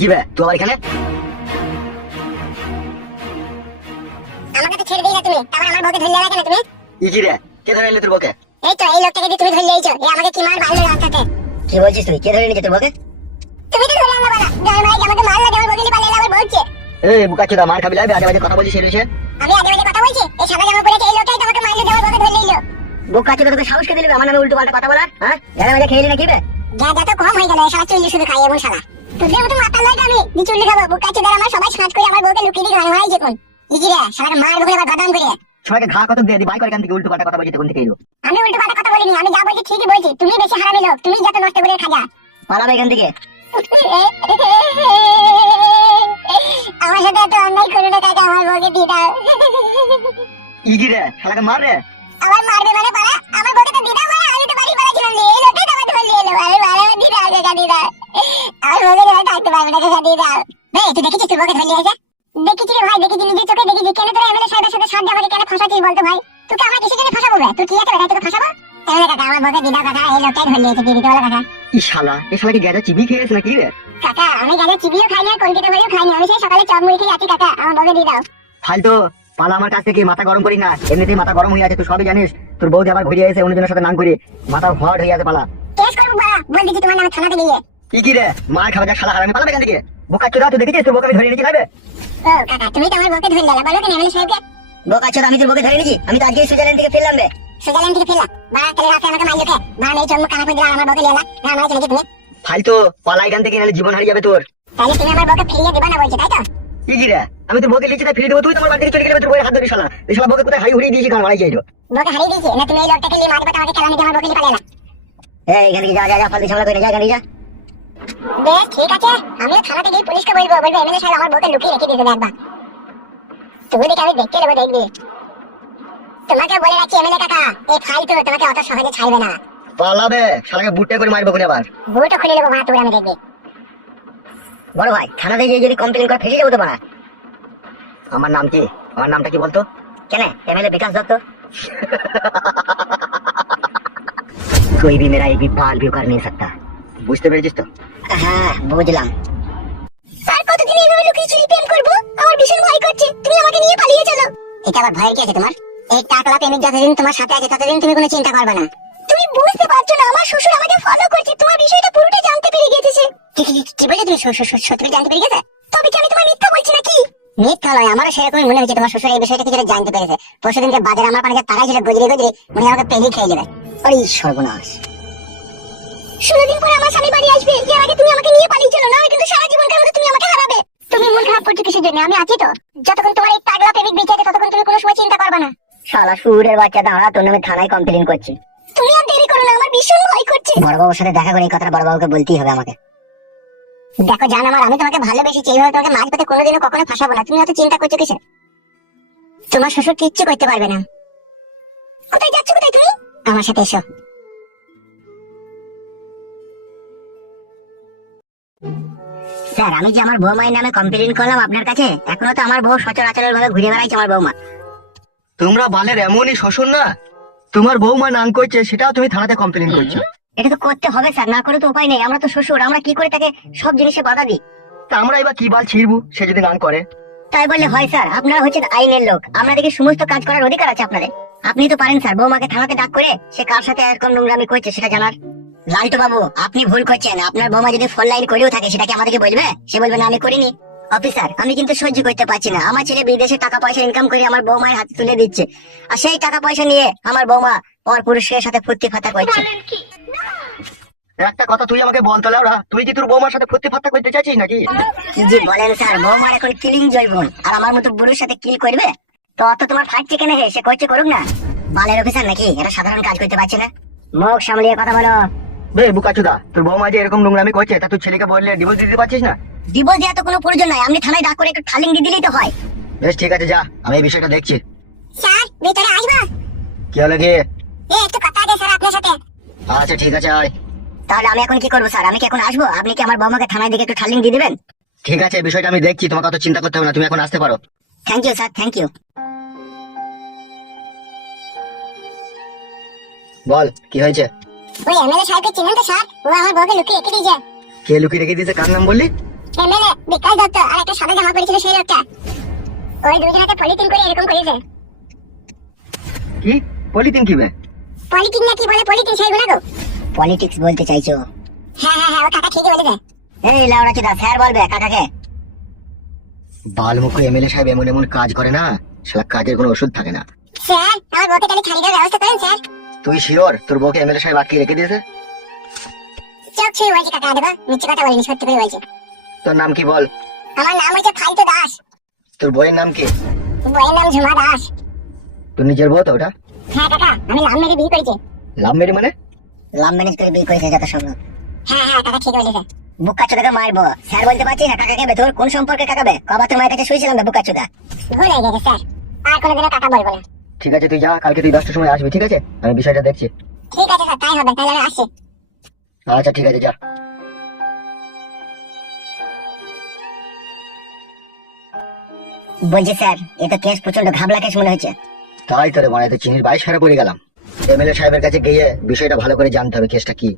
কি বে তুই আবার এখানে? আমাকে তো ছেড়ে দিই না তুমি, তারপর আমার বউকে ধরে লাগা কেন তুমি? কি রে, কে ধরে এলে তোর বউকে? এই তো এই লোকটাকে দিয়ে তুমি ধরে লিয়েছো, এই আমাকে কি মার মারলো রাস্তাতে। কি বলছিস তুই? কে ধরে নিয়েছে তোর বউকে? তুমি তো ধরে আনলা বাড়া, যার মাই আমাকে মারলো, যার বউকে নিয়ে পালিয়ে আবার বলছে। এই বুকাচোদা, মার খাবি লাগবে, আজে বাজে কথা বলছিস এসে। আমি আগে বাজে কথা বলছি? এই সাদা জামা পরেছে এই লোকটাই তোমাকে মারলো, যার বউকে ধরে নিলো। বুকাচোদা তোকে সাহস কে দিল আমার নামে উল্টো পাল্টা কথা বলার? হ্যাঁ, আজে বাজে খেয়ে নাকি বে? যা যা তো কম হয়ে গেল, এই শালা চুল্লি শুধু খাই এমন শালা। তোদের মতো মাথা লয় আমি দি চুল্লি খাবো? বুকাচোদার আমার সবাই সাজ করে আমার বউকে লুকিয়ে দিয়ে গান হয়েছে কোন? কি রে শালাকে মার বলে আবার বাদাম করে। সবাইকে ঘা কত দিয়ে দি বাই করে এখান থেকে উল্টো পাল্টা কথা বলছিস কোন থেকে এলো? আমি উল্টো পাল্টা কথা বলিনি, আমি যা বলছি ঠিকই বলছি। তুমি বেশি হারামি লোক, তুমি যত নষ্ট করে খাজা। পালাবে এখান থেকে। আমার সাথে এত অন্যায় করো না কাকা, আমার বউকে দিয়ে দাও। কি রে শালাকে মার রে। আমার মারবে মানে পারা, আমার বউকে তো দিয়ে দাও। মানে আমি তো বাড়ি পালা ছিলাম, এই লোকটাই তো আমার ধরে নিয়ে এলো। আরে মারে আমার দিয়ে দাও কাকা, দিয়ে দাও। আমার বউকে ধরে থাকতে পারবে না কাকা, দিয়ে দাও। ভাই তুই দেখেছিস তোর বউকে ধরে নিয়ে এসে? দেখেছি রে ভাই, দেখেছি, নিজের চোখে দেখেছি। কেন তোরা এমএলএ সাহেবের সাথে সাথে আমাকে কেন ফাঁসাচ্ছিস বলতো ভাই? তোকে আমার কিসের জন্য ফাঁসাবো রে? তুই কি আছে বেটা, তোকে ফাঁসাবো? এমএলএ কাকা আমার বউকে দিয়ে দাও কাকা, এই লোকটাই ধরে নিয়েছে, দিয়ে দিতে বলো কাকা। এই শালা কি গ্যাজা চিবি খেয়েছে নাকি রে? কাকা আমি গাজা চিবিও খাইনি আর কলকাতা ভরিও খাইনি, আমি সেই সকালে চপ মুড়ি খেয়ে আছি কাকা, আমার বউকে দিয়ে দাও। ফালতু পালা আমার কাছ থেকে, মাথা গরম করি না। এমনিতেই মাথা গরম হয়ে আছে, তুই সবই জানিস। তোর বউ আবার ঘুরিয়ে এসে অন্যজনের সাথে নাম করে মাথা হট হয়ে আছে। পালা। কেস করবো বাড়া, বল দিচ্ছি তোমার নামে থানাতে নিয়ে। কি রে মার খাবে যা শালা হারামি, পালাবে এখান থেকে। বোকাচোদা তুই দেখেছিস তোর বউকে আমি ধরে নিয়েছি খাবে? ও কাকা তুমি তো আমার বউকে ধরে নিলা, বলো কেন এমএলএ সাহেবকে? বোকাচোদা আমি তোর বউকে ধরে নিয়েছি, আমি তো আজকে সুইজারল্যান্ড থেকে ফিরলাম বে। সুইজারল্যান্ড থেকে ফিরলা বাড়া, তাহলে রাতে আমাকে মারলো কে? বাড়া এই চম্মু কানা করে দিলা, আমার বউকে নিলা না মারছে নাকি তুমি? ফালতু পালা এখান থেকে, নাহলে জীবন হারিয়ে যাবে তোর। তাহলে তুমি আমার বউকে ফিরিয়ে দিবা না বলছো, তাই তো? কি রে আমি তোর বউকে লিখে ফিরে দেবো, তুই তোমার বাড়ি থেকে চলে গেলে তোর বউয়ের হাত ধরে শালা। এই শালা বউকে কোথায় হারিয়ে হুড়িয়ে দিয়েছি, কারণ মারাই যাইলো। বউকে হারিয়ে দিয়েছি না তুমি? এই লোকটাকে নিয়ে মারবে, আমাকে কেলানি দিয়ে আমার বউকে নিয়ে পালিয়ে এলা। এই এখান থেকে যা ফালতু ঝামেলা করে যা, এখান থেকে যা। বেশ ঠিক আছে, আমিও থানাতে গিয়ে পুলিশকে বলবো, এমএলএ সাহেব আমার বউকে লুকিয়ে রেখে দিয়েছে একবার। তুমি দেখে আমি দেখতে নেবো, দেখবি। তোমাকে বলে রাখছি এমএলএ কাকা, এই ফালতু তোমাকে অত সহজে ছাড়বে না। পালাবে শালাকে বুটে করে মারবো কোনে আবার। বুটো খুলে দেবো ভাড়া, তুমি আমি দেখবি। বড় ভাই থানাতে গিয়ে যদি কমপ্লেন করে ফেসে যাবো তো বাড়া। আমার নাম কি? আমার নামটা কি বলতো? কেন এমএলএ বিকাশ দত্ত। कोई भी मेरा एक भी बाल भी उखाड़ नहीं सकता। বুঝতে পেরেছিস তো? হ্যাঁ বুঝলাম। স্যার কতদিন এভাবে লুকিয়ে চুরি প্রেম করবো? আমার ভীষণ ভয় করছে, তুমি আমাকে নিয়ে পালিয়ে চলো। এটা আবার ভয় কি আছে তোমার? এই টাকলা প্রেমিক যতদিন তোমার সাথে আছে ততদিন তুমি কোনো চিন্তা করবে না। তুমি বুঝতে পারছো না, আমার শ্বশুর আমাকে ফলো করছে, তোমার বিষয়টা পুরোটা জানতে পেরে গেছে। কি বলে তুমি সত্যি জানতে পেরে গেছে? তবে কি আমি তোমার মিথ্যা বলছি নাকি? মিথ্যা নয়, আমারও সেরকমই মনে হচ্ছে তোমার শ্বশুর এই বিষয়টা কিছুটা জানতে পেরেছে। পরশুদিনকে বাজারে আমার পানে যে টাকা ছিল গজরে গজরে মনে হয় আমাকে পেলি খেয়ে যাবে। ওই সর্বনাশ। 16 দিন পরে আমার স্বামী বাড়ি আসবে, এর আগে তুমি আমাকে নিয়ে পালিয়ে চলো, না কিন্তু সারা জীবনকার মতো তুমি আমাকে হারাবে। তুমি মন খারাপ করছো কিসের জন্য? আমি আছি তো, যতক্ষণ তোমার এই টাকলা প্রেমিক বেঁচে আছে ততক্ষণ তুমি কোনো সময় চিন্তা করবে না। শালা সুরের বাচ্চা দাঁড়া, তোর নামে থানায় কমপ্লেন করছি। তুমি আর দেরি করো না, আমার ভীষণ ভয় করছে। বড়বাবুর সাথে দেখা করে এই কথাটা বড়বাবুকে বলতেই হবে আমাকে। দেখো জান আমার, আমি তোমাকে ভালোবেসেছি, এইভাবে তোমাকে মাঝ পথে কোনোদিনও কখনো ফাঁসাবো না। তুমি অত চিন্তা করছো কিসের? তোমার শ্বশুর কিচ্ছু করতে পারবে না। কোথায় যাচ্ছ, কোথায় তুমি? আমার সাথে এসো। স্যার আমি যে আমার বৌমায়ের নামে কমপ্লেন করলাম আপনার কাছে, এখনো তো আমার বউ সচরাচর ভাবে ঘুরে বেড়াইছে আমার বৌমা। তোমরা বালের এমনই শ্বশুর না, তোমার বৌমা নাম করছে সেটাও তুমি থানাতে কমপ্লেন করছো। এটা তো করতে হবে স্যার, না করে তো উপায় নেই। আমরা তো শ্বশুর, আমরা কি করে তাকে সব জিনিসে বাধা দিই? তা আমরা এবার কি বাল ছিড়বো সে যদি নাম করে? তাই বললে হয় স্যার? আপনারা হচ্ছেন আইনের লোক, আপনাদেরকে সমস্ত কাজ করার অধিকার আছে আপনাদের। আপনি তো পারেন স্যার বৌমাকে থানাতে ডাক করে সে কার সাথে এরকম নোংরামি করছে সেটা জানার। লালটু বাবু আপনি ভুল করছেন, আপনার বৌমা যদি ফোন লাইন করেও থাকে সেটা কি আমাদেরকে বলবে? সে বলবে না আমি করিনি। অফিসার আমি কিন্তু সহ্য করতে পারছি না, আমার ছেলে বিদেশে টাকা পয়সা ইনকাম করে আমার বৌমায়ের হাতে তুলে দিচ্ছে, আর সেই টাকা পয়সা নিয়ে আমার বৌমা পর পুরুষের সাথে ফুর্তি ফাতা করছে। একটা কথা তুই আমাকে বলতো লাউরা, তুই কি তোর বৌমার সাথে ফুর্তি ফাতা করতে চাইছিস নাকি? কি যে বলেন স্যার, বৌমার এখন কিলিং জয়বন, আর আমার মতো বুড়োর সাথে কিল করবে? তো অত তোমার ফাটছে কেন? হে সে করছে করুক না, বালের অফিসার নাকি? এটা সাধারণ কাজ করতে পারছে না। মুখ সামলিয়ে কথা বলো। বে বুকাচুদা, তোর বৌমা যে এরকম নোংরামি করছে তা তুই ছেলেকে বললে ডিভোর্স দিতে পারছিস না? ডিভোর্স দেওয়া তো কোনো প্রয়োজন নাই, আপনি থানায় ডাক করে একটু থালিং দিয়ে দিলেই তো হয়। বেশ ঠিক আছে, যা আমি এই বিষয়টা দেখছি। স্যার ভিতরে আসবা? কি হলো কি? একটু কথা আছে স্যার আপনার সাথে। আচ্ছা ঠিক আছে আয়। তাহলে আমি এখন কি করবো স্যার? আমি কি এখন আসবো? আপনি কি আমার বৌমাকে থানায় দিকে একটু থালিং দিয়ে দিবেন? ঠিক আছে, এই বিষয়টা আমি দেখছি, তোমাকে অত চিন্তা করতে হবে না, তুমি এখন আসতে পারো। Thank you sir, thank you. বল কি হয়েছে? ওই এমএলএ সাহেবকে চিনেন তো স্যার? ও আমার বউকে লুকিয়ে রেখে দিয়েছে। কে লুকিয়ে রেখে দিয়েছে? কার নাম বললি? এমএলএ বিকাশ দত্ত আর একটা সাদা জামা পরেছিল সেই লোকটা, ওই দুজনকে পলিথিন করে এরকম করেছে। কি পলিথিন কি বে? পলিথিন না কি বলে, পলিথিন সেইগুলো গো। পলিটিক্স বলতে চাইছো? হ্যাঁ হ্যাঁ হ্যাঁ, ও কাকা ঠিকই বলেছে। এই লাউড়া চিদা স্যার বলবে কাকাকে। বালমুখ এমএলএ সাহেব এমন এমন কাজ করে না, শালা কাজের কোনো ওষুধ থাকে না। স্যার আমার বউকে কালি ছাড়ি দেওয়ার ব্যবস্থা করেন স্যার। তুই শিওর তোর বউকে এমএলএ সাহেব আটকে রেখে দিয়েছে? চোখ ছুঁয়ে বলছি কাকা, দেবো মিথ্যে কথা বলিনি, সত্যি করে বলছি। তোর নাম কি বল? আমার নাম হচ্ছে ফালতু দাস। তোর বইয়ের নাম কি? বইয়ের নাম ঝুমা দাস। তোর নিজের বউ তো ওটা? হ্যাঁ কাকা, আমি লাভ মেরে বিয়ে করেছি। লাভ মেরে মানে? লাভ ম্যারেজ করে বিয়ে করেছে যত সম্ভব। হ্যাঁ হ্যাঁ কাকা ঠিক বলেছে। বুকাচোদাকে মারবো স্যার বলতে পারছি না, কাকাকে বে তোর কোন সম্পর্কে কাকাবে? কবা তোর মায়ের কাছে শুয়েছিলাম বে বুকাচোদা। ভুলে গেছে স্যার, আর কোনোদিনও কাকা বলবো না। ঠিক আছে তুই যা, কালকে তুই 10টার সময় আসবি, ঠিক আছে? আমি বিষয়টা দেখছি। ঠিক আছে স্যার, তাই হবে, তাহলে আমি আসছি। আচ্ছা ঠিক আছে যা। বলছি স্যার, এ তো কেস প্রচন্ড ঘাবলা কেস মনে হচ্ছে। তাই তোরে মনে হয় চিনির 22 খারাপ পড়ে গেলাম। এমএলএ সাহেবের কাছে গিয়ে বিষয়টা ভালো করে জানতে হবে, কেসটা কি।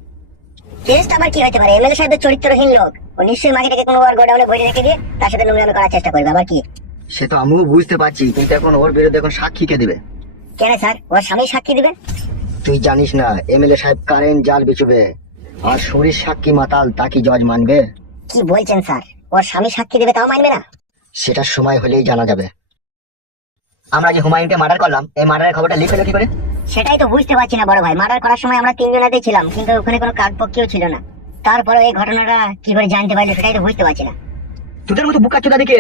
কেসটা আবার কি হতে পারে? এমএলএ সাহেবের চরিত্রহীন লোক, ও নিশ্চয়ই মাকে থেকে কোনো আর গোডাউনে ভরে রেখে দিয়ে তার সাথে নোংরামি করার চেষ্টা করবে। আবার কি? সে তো আমিও বুঝতে পারছি, কিন্তু এখন ওর বিরুদ্ধে এখন সাক্ষী কে দিবে? কেন স্যার, ওর স্বামী সাক্ষী দিবে? তুই জানিস না এমএলএ সাহেব কারেন্ট জাল বিচুবে, আর শরীর সাক্ষী মাতাল, তা কি জজ মানবে? কি বলছেন স্যার, ওর স্বামী সাক্ষী দিবে তাও মানবে না? সেটা সময় হলেই জানা যাবে। আমরা যে হুমায়ুনকে মার্ডার করলাম, এই মার্ডারের খবরটা লিক হলো কি করে? সেটাই তো বুঝতে পারছি না বড় ভাই। মার্ডার করার সময় আমরা তিনজনাতেই ছিলাম, কিন্তু ওখানে কোনো কাকপক্ষীও ছিল না। তারপরে এই ঘটনাটা কি করে জানতে পারলো সেটাই তো বুঝতে পারছি না। তোদের মতো বুকাচোদা দিকে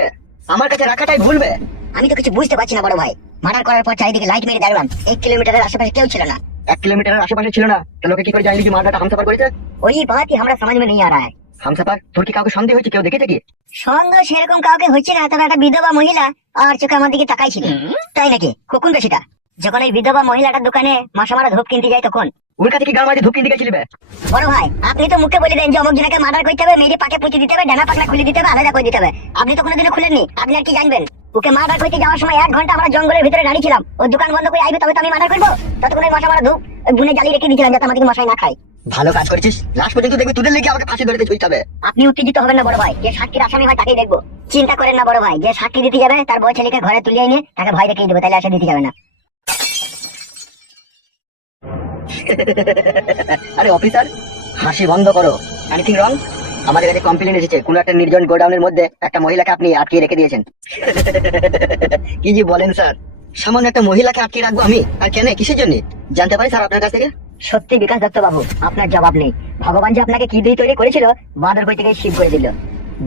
আমার কাছে রাখাটাই ভুলবে। আমি তো কিছু বুঝতে পারছি না বড় ভাই। মার্ডার করার পর চারিদিকে লাইট মেরে দেখলাম 1 কিলোমিটারের আশেপাশে কেউ ছিল না। 1 কিলোমিটারের আশেপাশে ছিল না, তো লোকে কি করে জানলি যে মার্ডারটা হামসাফার করেছে? वही बात ही हमरा समझ में नहीं आ रहा है। হামসাফার তোর কি কাউকে সন্দেহ হচ্ছে? কেউ দেখেছে কি? সন্দেহ সেরকম কাউকে হচ্ছে না, তবে একটা বিধবা মহিলা আর চোখে আমার দিকে তাকাই ছিল। তাই নাকি? কখন সেটা? যখন এই বিধবা মহিলাটার দোকানে মাসা মারা ধূপ কিনতে যাই তখন। ওর কাছে কি গাল মাঝে ধুকিয়ে দিকে ছিলবে? বড় ভাই, আপনি তো মুখে বলে দেন যে অমুক জনকে মার্ডার করতে হবে, মেরে পাকে পুঁতে দিতে হবে, ডানা পাকনা খুলে দিতে হবে, আলাদা করে দিতে হবে। আপনি তো কোনোদিনও খুলেননি, আপনি আর কি জানবেন? ওকে মার্ডার করতে যাওয়ার সময় 1 ঘন্টা আমরা জঙ্গলের ভিতরে দাঁড়িয়ে ছিলাম। ওর দোকান বন্ধ করে আইবে তবে তো আমি মার্ডার করবো। ততক্ষণ ওই মাসা মারা ধূপ ওই বুনে জ্বালিয়ে রেখে দিয়েছিলাম যাতে আমাদেরকে মশাই না খায়। ভালো কাজ করেছিস, লাস্ট পর্যন্ত দেখবি তোদের লেগে আমাকে ফাঁসি ধরতে ছুটতে হবে। আপনি উত্তেজিত হবেন না বড় ভাই, যে সাক্ষীর আসামি হয় তাকেই দেখবো। চিন্তা করেন না বড় ভাই, যে সাক্ষী দিতে যাবে তার বউ ছেলেকে ঘরে তুলিয়ে নিয়ে তাকে ভয় দেখিয়ে দেবে, তাহলে আসে দিতে যাবে না। আরে অফিসার, হাসি বন্ধ করো। Anything wrong? আমাদের কাছে কমপ্লেন এসেছে কোন একটা নির্জন গোডাউনের মধ্যে একটা মহিলাকে আপনি আটকে রেখে দিয়েছেন। কি যে বলেন স্যার, সামান্য একটা মহিলাকে আটকে রাখবো আমি? আর কেন, কিসের জন্য জানতে পারি স্যার আপনার কাছ থেকে? সত্যি বিকাশ দত্ত বাবু, আপনার জবাব নেই। ভগবান যে আপনাকে কি দিয়ে তৈরি করেছিল, বাঁদর কই থেকে শিব করে দিল।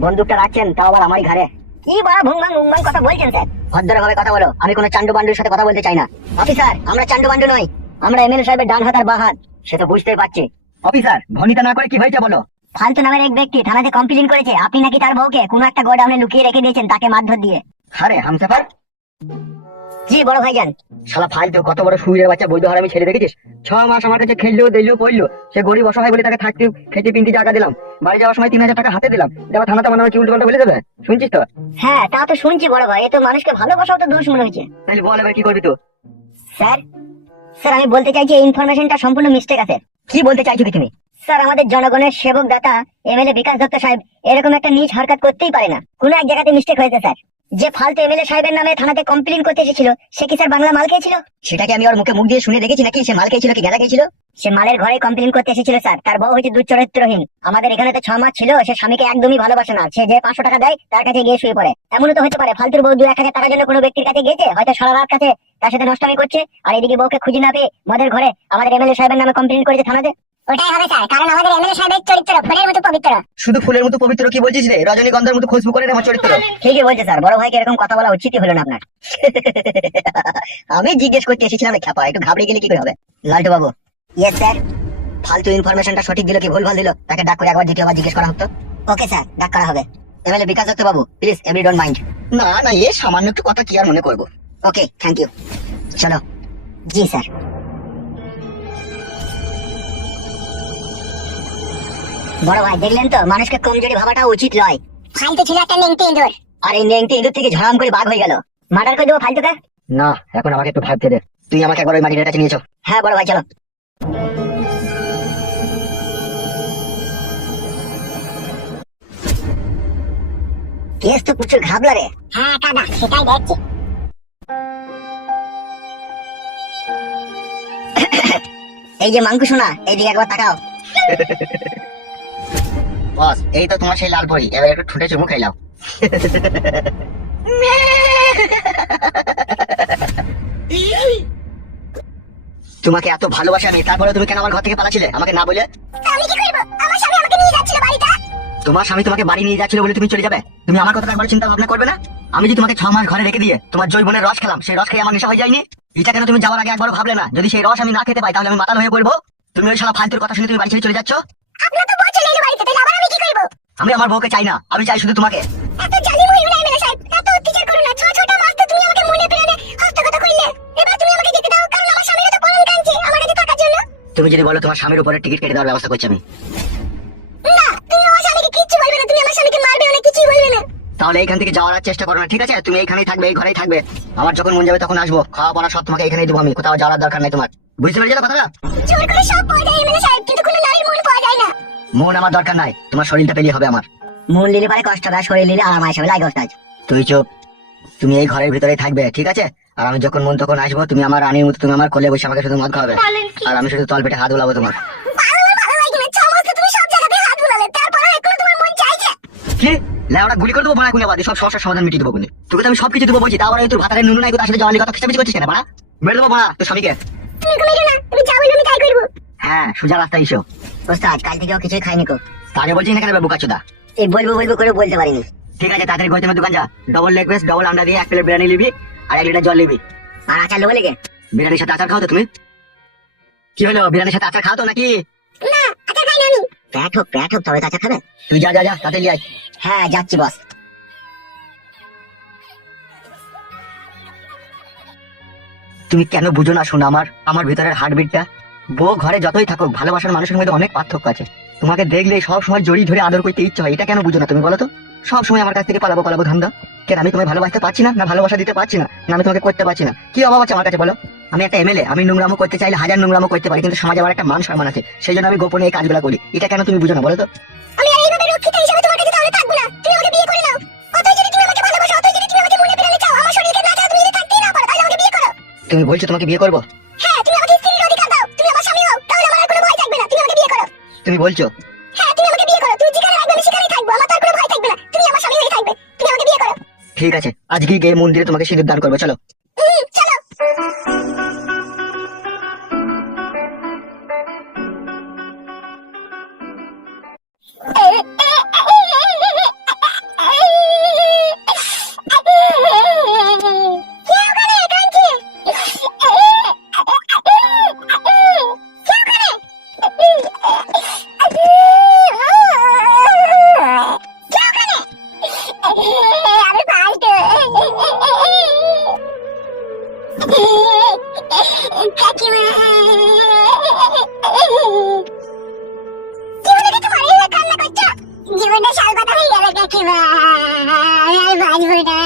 বন্দুকটা রাখছেন তাও আবার আমারই ঘরে। কি বড় ভুংবাং উংবাং কথা বলছেন স্যার? ভদ্রভাবে কথা বলো, আমি কোনো চান্ডু বান্ডুর সাথে কথা বলতে চাই না। অফিসার, আমরা চান্ডু বান্ডু নই, আমরা এমএলএ সাহেবের ডান হাত আর বাঁ হাত, সে তো বুঝতেই পারছি। অফিসার, ভনিতা না করে কি হয়েছে বলো। ফালতু নামের এক ব্যক্তি থানাতে কমপ্লেন করেছে আপনি নাকি তার বউকে কোনো একটা গোডাউনে লুকিয়ে রেখে দিয়েছেন, তাকে মারধর দিয়ে। আরে হামসাফার, জি বড় ভাইজান। শালা ফালতু কত বড় সুইরের বাচ্চা বৈধ হারামি ছেড়ে দেখেছিস? 6 মাস আমার কাছে খেললো দিলো পড়লো, সে গরিব অসহায় বলে তাকে থাকতে খেতে পিনতে জায়গা দিলাম, বাড়ি যাওয়ার সময় 3000 টাকা হাতে দিলাম, এবার থানাতে মানে কি উল্টো পাল্টা বলে দেবে? শুনছিস তো? হ্যাঁ তা তো শুনছি বড় ভাই, এ তো মানুষকে ভালোবাসাও তো দোষ মনে হচ্ছে। তাহলে বল এবার কি করবি তো? স্যার, স্যার আমি বলতে চাইছি এই ইনফরমেশনটা সম্পূর্ণ মিস্টেক আছে। কি বলতে চাইছো কি তুমি? স্যার, আমাদের জনগণের সেবক দাতা এমএলএ বিকাশ দত্ত সাহেব এরকম একটা নিজ হরকত করতেই পারে না। কোনো এক জায়গাতে মিস্টেক হয়েছে স্যার। যে ফালতু এমএলএ সাহেবের নামে থানাতে কমপ্লেন করতে এসেছিল, সে কি স্যার বাংলা মাল খেয়েছিল? সেটাকে আমি ওর মুখে মুখ দিয়ে শুনে দেখেছি নাকি সে মাল খেয়েছিল কি গেলা খেয়েছিল? সে মালের ঘরে কমপ্লেন করতে এসেছিল স্যার। তার বউ হচ্ছে দুশ্চরিত্রহীন। আমাদের এখানে তো 6 মাস ছিল, সে স্বামীকে একদমই ভালোবাসে না। সে যে 500 টাকা দেয় তার কাছে গিয়ে শুয়ে পড়ে। এমনও তো হতে পারে ফালতুর বউ 2-1000 টাকার জন্য কোনো ব্যক্তির কাছে গিয়েছে, হয়তো সারা রাত কাছে তার সাথে নষ্টামি করছে, আর এদিকে বউকে খুঁজে না পেয়ে মদের ঘরে আমাদের এমএলএ সাহেবের নামে কমপ্লেন করেছে থানাতে। ওটাই হবে স্যার, কারণ আমাদের এমএলএ সাহেবের চরিত্র ফুলের মতো পবিত্র। শুধু ফুলের মতো পবিত্র কি বলছিস রে? রজনীগন্ধার মতো খুশবু করে আমার চরিত্র। ঠিকই বলছে স্যার, বড় ভাইকে এরকম কথা বলা উচিতই হলো না আপনার। আমি জিজ্ঞেস করতে এসেছিলাম খ্যাপা, একটু ঘাবড়ে গেলে কি করে হবে? লালটু বাবু। Yes sir. ফালতু ইনফরমেশনটা সঠিক দিল কি ভুল ভাল দিল, তাকে ডাক করে একবার দ্বিতীয়বার জিজ্ঞেস করা হতো। ওকে স্যার, ডাক করা হবে। MLA Bikash Dutta Babu, please every don't mind. না না, এ সামান্য একটু কথা কি আর মনে করবো। ওকে, থ্যাংক ইউ। চলো। জি স্যার। বড় ভাই, দেখলেন তো মানুষকে কমজোরি ভাবাটা উচিত নয়। ফালতু ছিল একটা নেংটি ইঁদুর, আর এই নেংটি ইঁদুর থেকে ঝড়াম করে বাঘ হয়ে গেল। মার্ডার করে দেবো ফালতুকে? না, এখন আমাকে একটু ভাবতে দে। তুই আমাকে একবার ওই মাটির কাছে নিয়েছো। হ্যাঁ বড় ভাই, চলো। কেস তো প্রচুর ঘাবলা রে। হ্যাঁ কাকা, সেটাই দেখছি। এই যে মাঙ্কু শোনা, এইদিকে একবার তাকাও। বস, এই তো তোমার সেই লাল পরি, এবার একটু ঠুটে চুমু খাইলাও। তোমাকে এত ভালোবাসি আমি, তারপরে তুমি কেন আমার ঘর থেকে পালাছিলে আমাকে না বলে? আমি কি করব? আমার স্বামী আমাকে নিয়ে যাচ্ছিল বাড়িতে। তোমার স্বামী তোমাকে বাড়ি নিয়ে যাচ্ছিল বলে তুমি চলে যাবে? তুমি আমার কথা একবার চিন্তা ভাবনা করবে না? আমি যে তোমাকে 6 মাস ঘরে রেখে দিয়ে তোমার জৈবনের রস খেলাম, সেই রস খেয়ে আমার নেশা হয়ে যায়নি? এটা কেন তুমি যাওয়ার আগে একবারও ভাবলে না? যদি সেই রস আমি না খেতে পাই তাহলে আমি মাতাল হয়ে পড়বো। তুমি ওই শালা ফালতুর কথা শুনে তুমি বাড়ি ছেড়ে চলে যাচ্ছ। আপনার তো বউ চলে এলো বাড়িতে, তাহলে আবার আমি কি করব? আমি আমার বউকে চাই না, আমি চাই শুধু তোমাকে। এত জালিম হইও না এমএলএ সাহেব, এত অত্যাচার করো না। 6টা মাস তো তুমি আমাকে মনে প্রাণে হস্তগত করলে। এবার তুমি আমাকে যেতে দাও, কারণ আমার স্বামীর তো পরম কাঁদছে আমার কাছে থাকার জন্য। তুমি যদি বলো তোমার স্বামীর উপরে টিকিট কেটে দেওয়ার ব্যবস্থা করছি আমি। না, তুমি আমার স্বামীকে কিচ্ছু বলবে না, তুমি আমার স্বামীকে মারবে না, কিছুই বলবে না। তাহলে এইখান থেকে যাওয়ার আর চেষ্টা করো না, ঠিক আছে? তুমি এইখানেই থাকবে, এই ঘরেই থাকবে। আমার যখন মন যাবে তখন আসবো, খাওয়া পড়া সব তোমাকে এখানেই দেবো আমি, কোথাও যাওয়ার দরকার নাই তোমার। বুঝতে পেরেছো কথাটা? জোর করে সব পাওয়া যায় এমএলএ সাহেব, কিন্তু কোনো নারীর মন পাওয়া যায় না। মন আমার দরকার নাই, তোমার শরীরটা পেলেই হবে আমার। মন নিলে পারে কষ্ট হবে, শরীর নিলে আরাম আসবে, লাগে ওস্তাদ। তুই চুপ, তুমি এই ঘরের ভিতরেই থাকবে, ঠিক আছে? আর আমি যখন মন তখন আসবো, তুমি আমার রানীর মতো, তুমি আমার কোলে বসে আমাকে শুধু মদ খাওয়াবে, আর আমি শুধু তল পেটে হাত বুলাবো তোমার। ভালো লাগে না, 6 মাস তো তুমি সব জায়গাতে হাত বুলালে, তারপরে এখনো তোমার মন চাইছে। কি লেওড়া গুলি করে দেবো বাড়া, কোনে বাদে সব সমস্যার সমাধান মিটিয়ে দেবো কোনে। তোকে তো আমি সবকিছু দেবো বলছি, তারপরে তুই ভাতারের নুনু নাই, কোথায় সাথে জওয়ালি কথা খিচামিচি করছিস কেন বাড়া? মেরে দেবো বাড়া তোর স্বামীকে। তুমি ঘুমিয়ে না, তুমি যা বলবে আমি তাই করবো। হ্যাঁ, সোজা রাস্তায় এসো। ওস্তাদ, কাল থেকেও কিছুই খাইনি কো। তাকে বলছি না কেন বুকাচোদা? এই বলবো বলবো করে বলতে পারিনি। ঠিক আছে, তাড়াতাড়ি গৌতমের দোকান যা, ডবল লেগ পিস, ডবল আন্ডা দিয়ে 1 প্লেট বিরিয়ানি নিবি, আর 1 লিটার জল নিবি। আর আচার লোক লেগে? বিরিয়ানির সাথে আচার খাও তো তুমি? কি হলো, বিরিয়ানির সাথে আচার খাও তো নাকি? না, আচ্ছা খাই না আমি। প্যাট হোক তবে তো আচার খাবে। তুই যা যা যা, তাড়াতাড়ি আয়। হ্যাঁ, যাচ্ছি বস। তুমি কেন বুঝো না শোনা আমার ভিতরের হার্টবিটটা? বউ ঘরে যতই থাকুক, ভালোবাসার মানুষের মধ্যে অনেক পার্থক্য আছে। তোমাকে দেখলে সব সময় জড়িয়ে ধরে আদর করতে ইচ্ছা হয়, এটা কেন বুঝো না তুমি বলো তো? সব সময় আমার কাছ থেকে পালাবো পালাবো ধান্দা কেন? আমি তোমায় ভালোবাসতে পারছি না, না ভালোবাসা দিতে পারছি না, না আমি তোমাকে করতে পারছি না? কি অভাব আছে আমার কাছে বলো? আমি একটা এমএলএ, আমি নোংরামো করতে চাইলে হাজার নোংরামো করতে পারি, কিন্তু সমাজে আমার একটা মান সম্মান আছে, সেই জন্য আমি গোপনে এই কাজগুলো করি। এটা কেন তুমি বুঝো না বলো তো? আমি আর এইভাবে রক্ষিত হিসেবে তোমার কাছে তাহলে থাকবো না, তুমি আমাকে বিয়ে করে নাও। অতই যদি তুমি আমাকে ভালোবাসো, অতই যদি তুমি আমাকে মনে প্রাণে চাও, আমার শরীরকে না চাও, তুমি যদি থাকতেই না পারো, তাহলে আমাকে বিয়ে করো। তুমি বলছো তোমাকে বিয়ে করবো? হ্যাঁ, তুমি আমাকে স্ত্রীর অধিকার দাও, তুমি আমার স্বামী হও, তাহলে আমার আর কোনো ভয় থাকবে না, তুমি আমাকে বিয়ে করো। তুমি বলছো? হ্যাঁ, তুমি আমাকে বিয়ে করো, তুমি যেখানে রাখবে আমি সেখানেই থাকবো, আমার তো আর কোনো ভয় থাকবে না, তুমি আমার স্বামী হয়ে থাকবে, তুমি আমাকে বিয়ে করো। ঠিক আছে, আজকে গিয়ে মন্দিরে তোমাকে সিঁদুর দান করবো, চলো। চলো। জীবনটা শালপাতা হয়ে গেল কাকিমা, আর বাঁচবো না।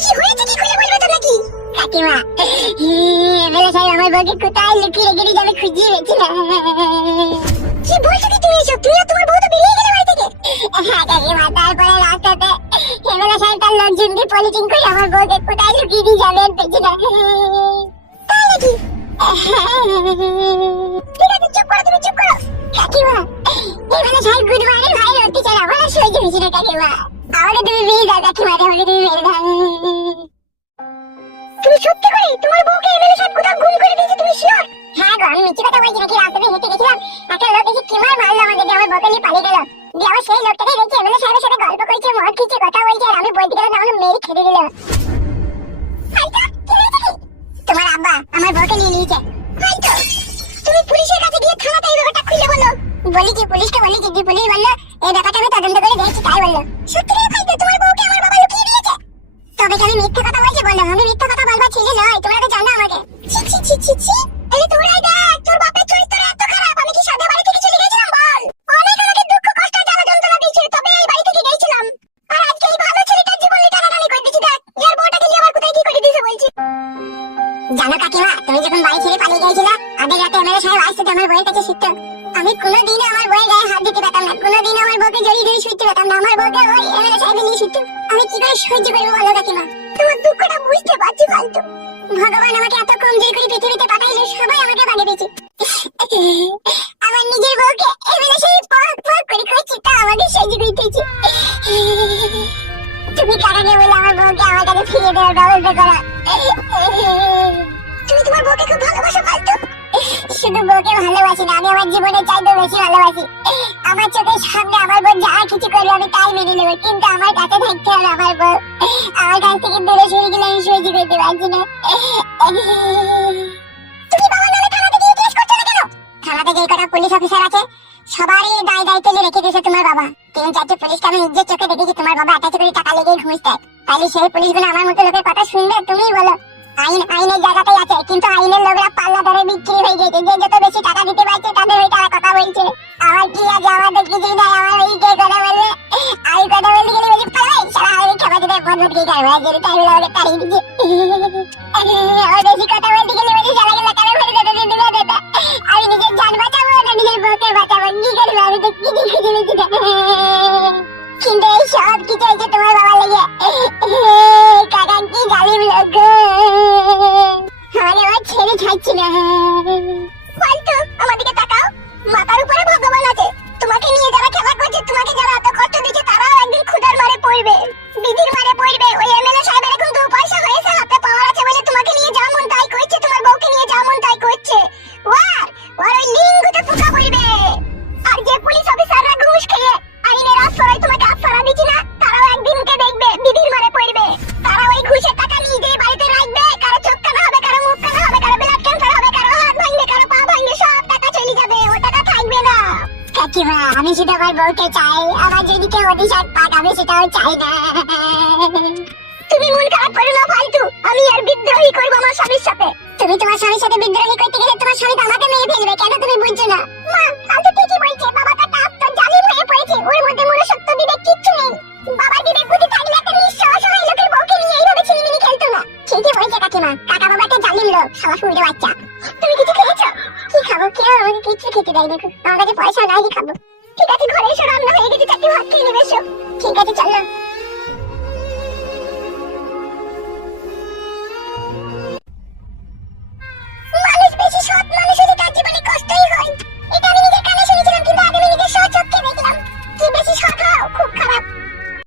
কি হয়েছে, কি খুলে বলবে তো নাকি? কাকিমা, এমএলএ সাহেব আমার বউকে কোথায় লুকিয়ে রেখে দিয়ে আমি খুঁজিয়ে পেয়েছিলাম। কি বলছো কি তুমি এসব? তুমি আর তোমার বউ তো বেরিয়ে গেলে বাড়ি থেকে? হ্যাঁ কাকিমা, তারপরে রাস্তাতে এমএলএ সাহেব তার লোকজন দিয়ে পলিটিং করে আমার বউকে কোথায় লুকিয়ে দিয়ে যাবেন পেয়েছিলাম। তাই নাকি? ঠিক আছে, চুপ করো, তুমি চুপ করো। কাকিমা, এমএলএ সাহেব গুডবারের ভাইয়ের অত্যাচার আমার আর সহ্য হয়েছিল কাকিমা। আমাকে তুমি মেরে দাও কাকিমা, আমাকে তুমি মেরে দাও। তুমি সত্যি করে তোমার বউকে এমএলএ সাহেব কোথাও গুম করে দিয়েছে, তুমি শিওর? হ্যাঁ গো, আমি মিথ্যে কথা বলছি নাকি? রাস্তাতে হেঁটে গেছিলাম, একটা লোক এসে কিমার মারলো আমাকে, দিয়ে আমার বউকে নিয়ে পালিয়ে গেল। দিয়ে আবার সেই লোকটাকে দেখে এমএলএ সাহেবের সাথে গল্প করছে, মদ খেয়েছে, কথা বলছে, আর আমি বলতে গেলাম আমাকে মেরে খেতে দিল। তোমার আব্বা আমার বউকে নিয়ে নিয়েছে। তুমি পুলিশের কাছে গিয়ে থানাতে এই ব্যাপারটা খুলে বলো। বলেছি, পুলিশকে বলেছি, যে পুলিশ বললো এই ব্যাপারটা আমি তদন্ত করে দেখছি, তাই বললো। সত্যি করে ভাই, তোমার বউকে আমার বাবা লুকিয়ে দিয়েছে? তবে কি আমি মিথ্যা কথা বলছি বলো? আমি মিথ্যা কথা বলবার ছিল নয়, তোমরা তো জানো আমাকে। ছি ছি ছি ছি ছি, এই তোরাই দেখ, তোর বাপের চরিত্র এত খারাপ, আমি কি সাথে বাড়ি থেকে চলে গেছিলাম বল? অনেক আমাকে দুঃখ কষ্ট জ্বালা যন্ত্রণা দিয়েছে, তবে এই বাড়ি থেকে গেছিলাম। আর আজকে এই ভালো ছেলেটার জীবন নিয়ে টানাটানি করে দিচ্ছি, দেখ ইয়ার বউটাকে নিয়ে আবার কোথায় কি করে দিয়েছে বলছি। জানো কাকিমা, তুমি যখন বাড়ি ছেড়ে পালিয়ে গিয়েছিলে, আধেক রাতে এমএলএ সাহেব আসতো আমার বউয়ের কাছে শিখতো। আমি কোনোদিনও আমার বউয়ের গায়ে হাত দিতে পারতাম না, কোনোদিনও আমার বউকে জড়িয়ে ধরে শুইতে পারতাম না, আমার বউকে না ওই এমএলএ সাহেব নিয়ে শুধু আমি কি করে সহ্য করবো বলো কাকিমা? তোমার দুঃখটা বুঝতে পারছি ফালতু। ভগবান আমাকে এত কমজোরি করে পৃথিবীতে পাঠাইলে সবাই আমাকে বাগে পেয়েছে। আমার নিজের বউকে এমএলএ সাহেব পক পক করে খুঁজছে, তা আমাকে সহ্য করতেছে। তুমি কারাকে বলে আমার বউকে আমার কাছে ফিরিয়ে দেওয়ার ব্যবস্থা করো। তুমি তোমার বউকে খুব ভালোবাসো ফালতু? শুধু বউকে ভালোবাসি না, আমি আমার জীবনে চাইতে বেশি ভালোবাসি। আমার চোখের সামনে আমার বউ যা কিছু করবে আমি তাই মেনে নেবো, কিন্তু আমার কাছে থাকতে হবে আমার বউ। আমার কাছ থেকে দূরে সরে গেলে আমি সহ্য করতে পারছি না। তুমি বাবার নামে থানাতে গিয়ে কেস করছো না কেন? থানাতে যে কটা পুলিশ অফিসার আছে সবারই দায় দায়িত্ব রেখে দিয়েছে তোমার বাবা। 3-4টি পুলিশকে আমি নিজের চোখে দেখেছি তোমার বাবা অ্যাটাচ করে টাকা লেগে ঘুষ দেয়। তাইলে সেই পুলিশগুলো আমার মতো লোকের কথা শুনবে? তুমিই বলো। আইন আইনের জায়গাতেই আছে, কিন্তু আইনের লোকরা পাল্লা ধরে বিক্রি হয়ে গেছে। যে যত বেশি টাকা দিতে পারছে তাদের ওই টাকা কথা বলছে। আমার কি আছে? আমার তো কিছুই নাই। আমার ওই কে কথা বললে আমি কথা বলতে গেলে বলছি পালাই সারা আমি খেপা দিতে বন্ধ দিয়ে খাই ভাই যেটা তাই বলে আমাকে তাড়িয়ে দিচ্ছে। আমার বেশি কথা বলতে গেলে বলছি সারা গেলে কারো ফেলে দিতে দিতে আমি নিজের জান বাঁচাবো না নিজের বউকে বাঁচাবো, কি করবো? আমি তো কিছু খুঁজে নিচ্ছি না। কিন্তু এই সব কিছু হয়েছে তোমার বাবা লেগে। কাকা কি জালিম লোক, আমাকে আমার ছেড়ে ছাড়ছি না। ফালতু আমার দিকে তাকাও, মাথার উপরে ভগবান আছে। তোমাকে নিয়ে যারা খেলা করছে, তোমাকে যারা এত কষ্ট দিচ্ছে, তারাও একদিন ক্ষুধার মারে পড়বে, বিধির মারে পড়বে। ওই এমএলএ সাহেবের এখন 2 পয়সা হয়েছে, হাতে পাওয়ার আছে বলে তোমাকে নিয়ে যা মন তাই করছে, তোমার বউকে নিয়ে যা মন তাই করছে। ওর ওই লিঙ্গুতে পোকা পড়বে। আর যে পুলিশ অফিসাররা ঘুষ খেয়ে আইনের আশ্রয় তোমাকে আশ্রয় দিচ্ছে না, তারাও একদিনকে দেখবে বিধির মারে পড়বে। তারা ওই ঘুষের টাকা নিজেই বাড়িতে রাখবে, কারো চোখ কানা হবে, কারো মুখ কানা হবে, কারো ব্লাড ক্যান্সার হবে, কারো হাত ভাঙবে, কারো পা ভাঙবে, সব টাকা চলে যাবে, ও টাকা থাকবে না। কাকিমা আমি শুধু আমার বউকে চাই, আমার যদি কেউ অভিশাপ পাক আমি সেটাও চাই না। তুমি মন খারাপ করো না ফালতু, আমি আর বিদ্রোহী করবো আমার স্বামীর সাথে। তুমি তোমার স্বামীর সাথে বিদ্রোহী করতে গেলে তোমার স্বামী তো আমাকে মেরে ফেলবে, কেন তুমি বুঝছো না? মা ফালতু ঠিকই বলছে, বাবাটা তো জালিম হয়ে পড়েছে, ওর মধ্যে মনুষ্যত্ব বিবেক কিচ্ছু নেই। বাবার বিবেক বুদ্ধি থাকলে একটা নিঃস্ব অসহায় লোকের বউকে নিয়ে এইভাবে ছিনিমিনি খেলতো না। ঠিকই বলছে কাকিমা, কাকা বাবা একটা জালিম লোক, শালা শুনতে বাচ্চা। তুমি কিছু খেয়েছো? কি খাবো? কেউ আমাকে কিছু খেতে দেয়নি, আমার কাছে পয়সা নাই, কি খাবো? ঠিক আছে ঘরে এসো, রান্না হয়ে গেছে, 4টি ভাত খেয়ে নেবে এসো। ঠিক আছে চলো।